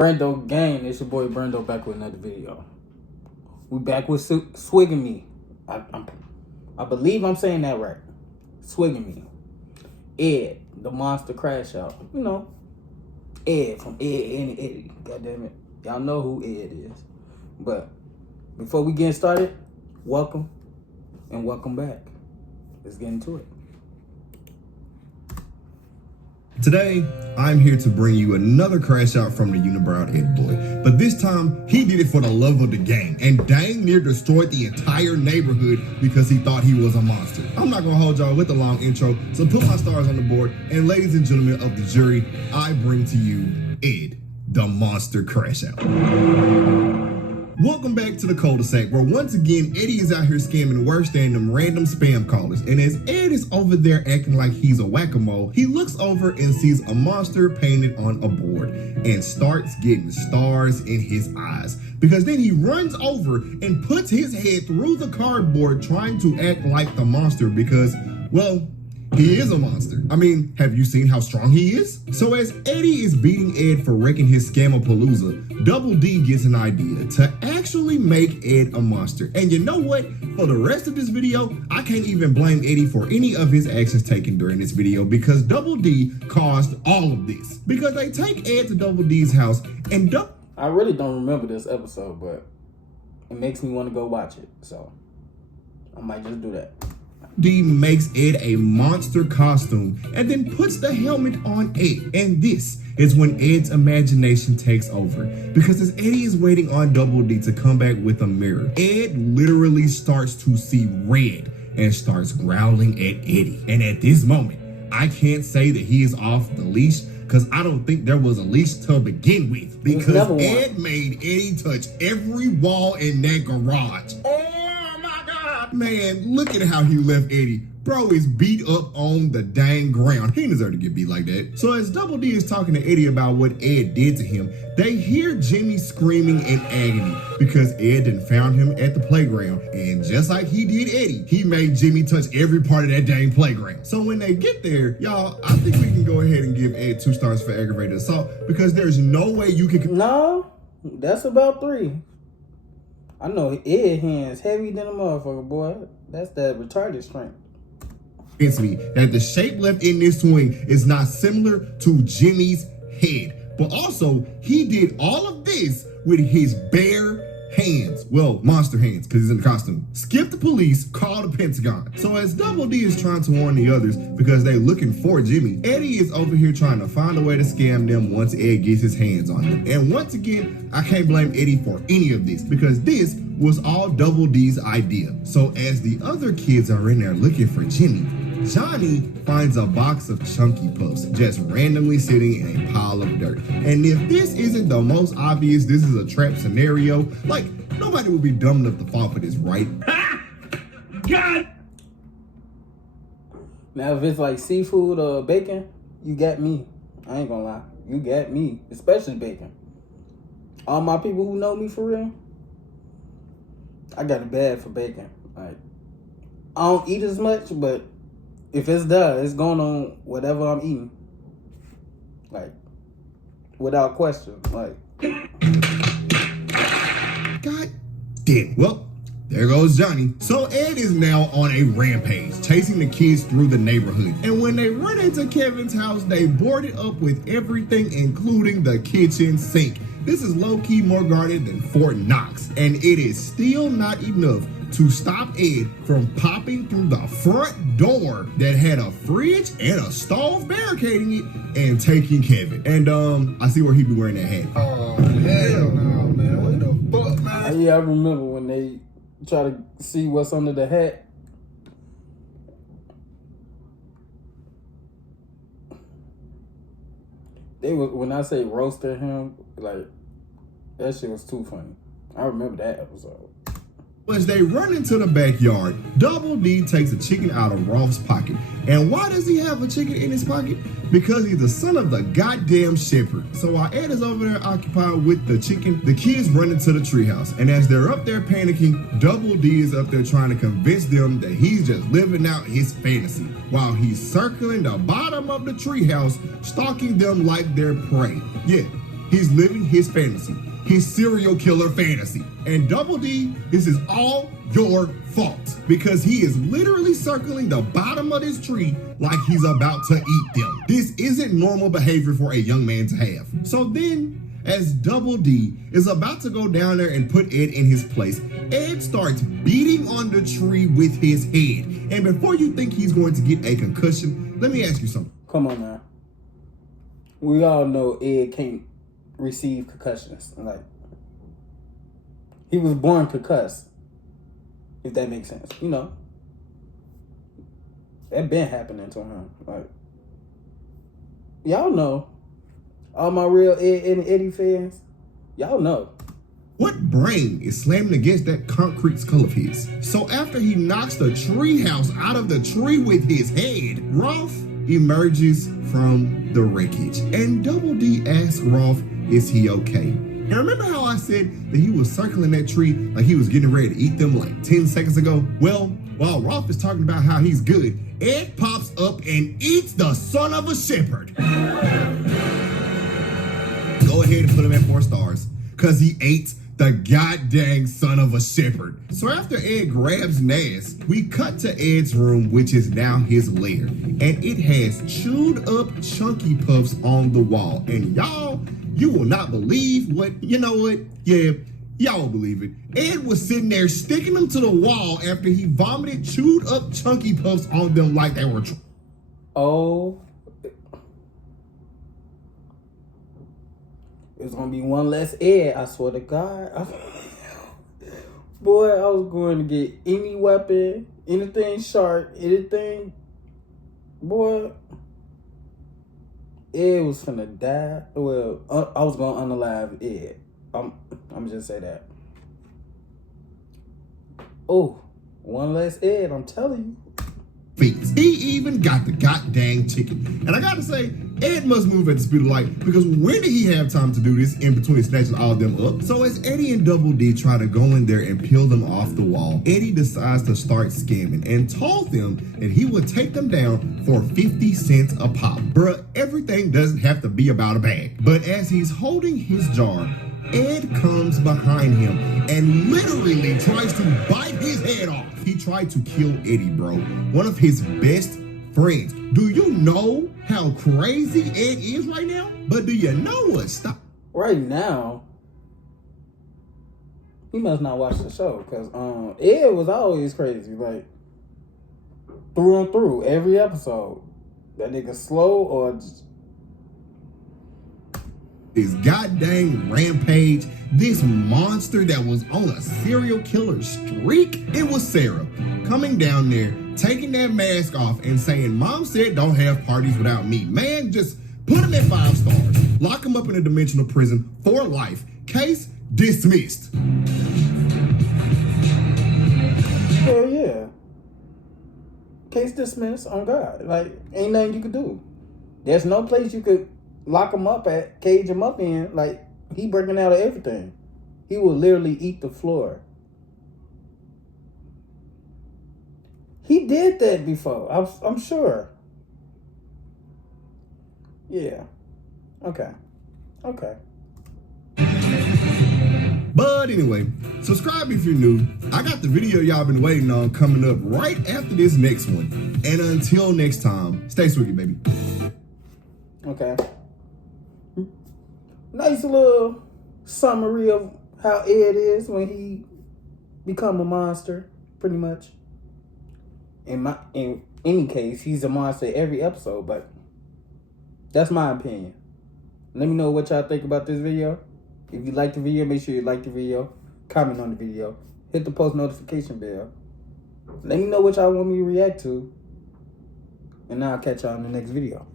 Brando gang, it's your boy Brando back with another video. We back with Swigging Me. I believe I'm saying that right. Swigging Me. Ed, the monster Crashout. You know, Ed from Ed and Eddie. God damn it. Y'all know who Ed is. But before we get started, welcome and welcome back. Let's get into it. Today, I'm here to bring you another crash out from the unibrow Ed boy. But this time, he did it for the love of the game and dang near destroyed the entire neighborhood because he thought he was a monster. I'm not gonna hold y'all with a long intro, so put my stars on the board. And ladies and gentlemen of the jury, I bring to you Ed, the monster Crashout. Welcome back to the cul-de-sac, where once again, Eddie is out here scamming worse than them random spam callers. And as Ed is over there acting like he's a whack-a-mole, he looks over and sees a monster painted on a board and starts getting stars in his eyes. Because then he runs over and puts his head through the cardboard trying to act like the monster because, well, he is a monster. I mean, have you seen how strong he is? So as Eddie is beating Ed for wrecking his Scamapalooza, Double D gets an idea to actually make Ed a monster. And you know what? For the rest of this video, I can't even blame Eddie for any of his actions taken during this video because Double D caused all of this. Because they take Ed to Double D's house and I really don't remember this episode, but it makes me want to go watch it. So I might just do that. D makes Ed a monster costume and then puts the helmet on Ed. And this is when Ed's imagination takes over. Because as Eddie is waiting on Double D to come back with a mirror, Ed literally starts to see red and starts growling at Eddie. And at this moment, I can't say that he is off the leash because I don't think there was a leash to begin with. Because Ed made Eddie touch every wall in that garage. Man, look at how he left Eddie. Bro is beat up on the dang ground. He deserved to get beat like that. So as Double D is talking to Eddie about what Ed did to him, they hear Jimmy screaming in agony because Ed done found him at the playground. And just like he did Eddie, he made Jimmy touch every part of that dang playground. So when they get there, y'all, I think we can go ahead and give Ed 2 stars for aggravated assault because there's no way you can... No, that's about 3. I know Ed hands heavy than a motherfucker, boy. That's that retarded strength. It's me that the shape left in this swing is not similar to Jimmy's head. But also, he did all of this with his bare hands. Well, monster hands, because he's in the costume. Skip the police, call the Pentagon. So as Double D is trying to warn the others because they're looking for Jimmy, Eddie is over here trying to find a way to scam them once Ed gets his hands on them. And once again, I can't blame Eddie for any of this because this was all Double D's idea. So as the other kids are in there looking for Jimmy, Johnny finds a box of Chunky Puffs just randomly sitting in a pile of dirt. And if this isn't the most obvious this is a trap scenario, like nobody would be dumb enough to fall for this, right? God! Now if it's like seafood or bacon, you got me. I ain't gonna lie. You got me, especially bacon. All my people who know me for real, I got it bad for bacon. Like, I don't eat as much, but if it's there, it's going on whatever I'm eating. Like, without question. Like, God damn. Well, there goes Johnny. So Ed is now on a rampage, chasing the kids through the neighborhood. And when they run into Kevin's house, they board it up with everything, including the kitchen sink. This is low-key more guarded than Fort Knox. And it is still not enough to stop Ed from popping through the front door that had a fridge and a stove barricading it and taking Kevin. And I see where he be wearing that hat. Oh, hell no, man. What the fuck, man? yeah, I remember when they try to see what's under the hat. They was, when I say roasted him, like, that shit was too funny. I remember that episode. As they run into the backyard, Double D takes a chicken out of Rolf's pocket. And why does he have a chicken in his pocket? Because he's the son of the goddamn shepherd. So while Ed is over there occupied with the chicken, the kids run into the treehouse. And as they're up there panicking, Double D is up there trying to convince them that he's just living out his fantasy, while he's circling the bottom of the treehouse, stalking them like their prey. Yeah, He's living his fantasy, his serial killer fantasy. And Double D, this is all your fault because he is literally circling the bottom of this tree like he's about to eat them. This isn't normal behavior for a young man to have. So then, as Double D is about to go down there and put Ed in his place, Ed starts beating on the tree with his head. And before you think he's going to get a concussion, let me ask you something. Come on now. We all know Ed can't receive concussions. Like, he was born concussed, if that makes sense. You know, that been happening to him. Like, y'all know. All my real Ed and Eddie fans, y'all know. What brain is slamming against that concrete skull of his? So after he knocks the treehouse out of the tree with his head, Rolf emerges from the wreckage. And Double D asks Rolf, is he okay? And remember how I said that he was circling that tree like he was getting ready to eat them like 10 seconds ago? Well, while Rolf is talking about how he's good, Ed pops up and eats the son of a shepherd. Go ahead and put him at 4 stars because he ate the goddamn son of a shepherd. So after Ed grabs Nas, we cut to Ed's room, which is now his lair. And it has chewed up Chunky Puffs on the wall. And y'all, you will not believe what, you know what? Yeah, y'all will believe it. Ed was sitting there sticking them to the wall after he vomited chewed up Chunky Puffs on them like they were Oh. It's gonna be one less Ed, I swear to God. Boy, I was going to get any weapon, anything sharp, anything. Boy, Ed was finna die. Well, I was gonna unalive Ed. I'm just say that. Oh, one less Ed, I'm telling you. He even got the goddamn chicken. And I gotta say, Ed must move at the speed of light because when did he have time to do this in between snatching all of them up? So as Eddie and Double D try to go in there and peel them off the wall, Eddie decides to start scamming and told them that he would take them down for 50 cents a pop. Bruh, everything doesn't have to be about a bag. But as he's holding his jar, Ed comes behind him and literally tries to bite his head off. He tried to kill Eddie, bro. One of his best friends. Do you know how crazy Ed is right now? But do you know what? Stop. Right now, he must not watch the show because Ed was always crazy, like through and through every episode. That nigga slow or just... His goddamn rampage, this monster that was on a serial killer streak. It was Sarah coming down there, taking that mask off and saying, Mom said don't have parties without me. Man, just put him at 5 stars. Lock him up in a dimensional prison for life. Case dismissed. Hell yeah. Case dismissed on God. Like, ain't nothing you could do. There's no place you could lock him up at, cage him up in. Like, he breaking out of everything. He will literally eat the floor. He did that before. I'm sure. Yeah. Okay. But anyway, subscribe if you're new. I got the video y'all been waiting on coming up right after this next one. And until next time, stay swiggy, baby. Okay. Nice little summary of how Ed is when he become a monster, pretty much. In any case, he's a monster every episode, but that's my opinion. Let me know what y'all think about this video. If you like the video, make sure you like the video, comment on the video, hit the post notification bell. Let me know what y'all want me to react to, and I'll catch y'all in the next video.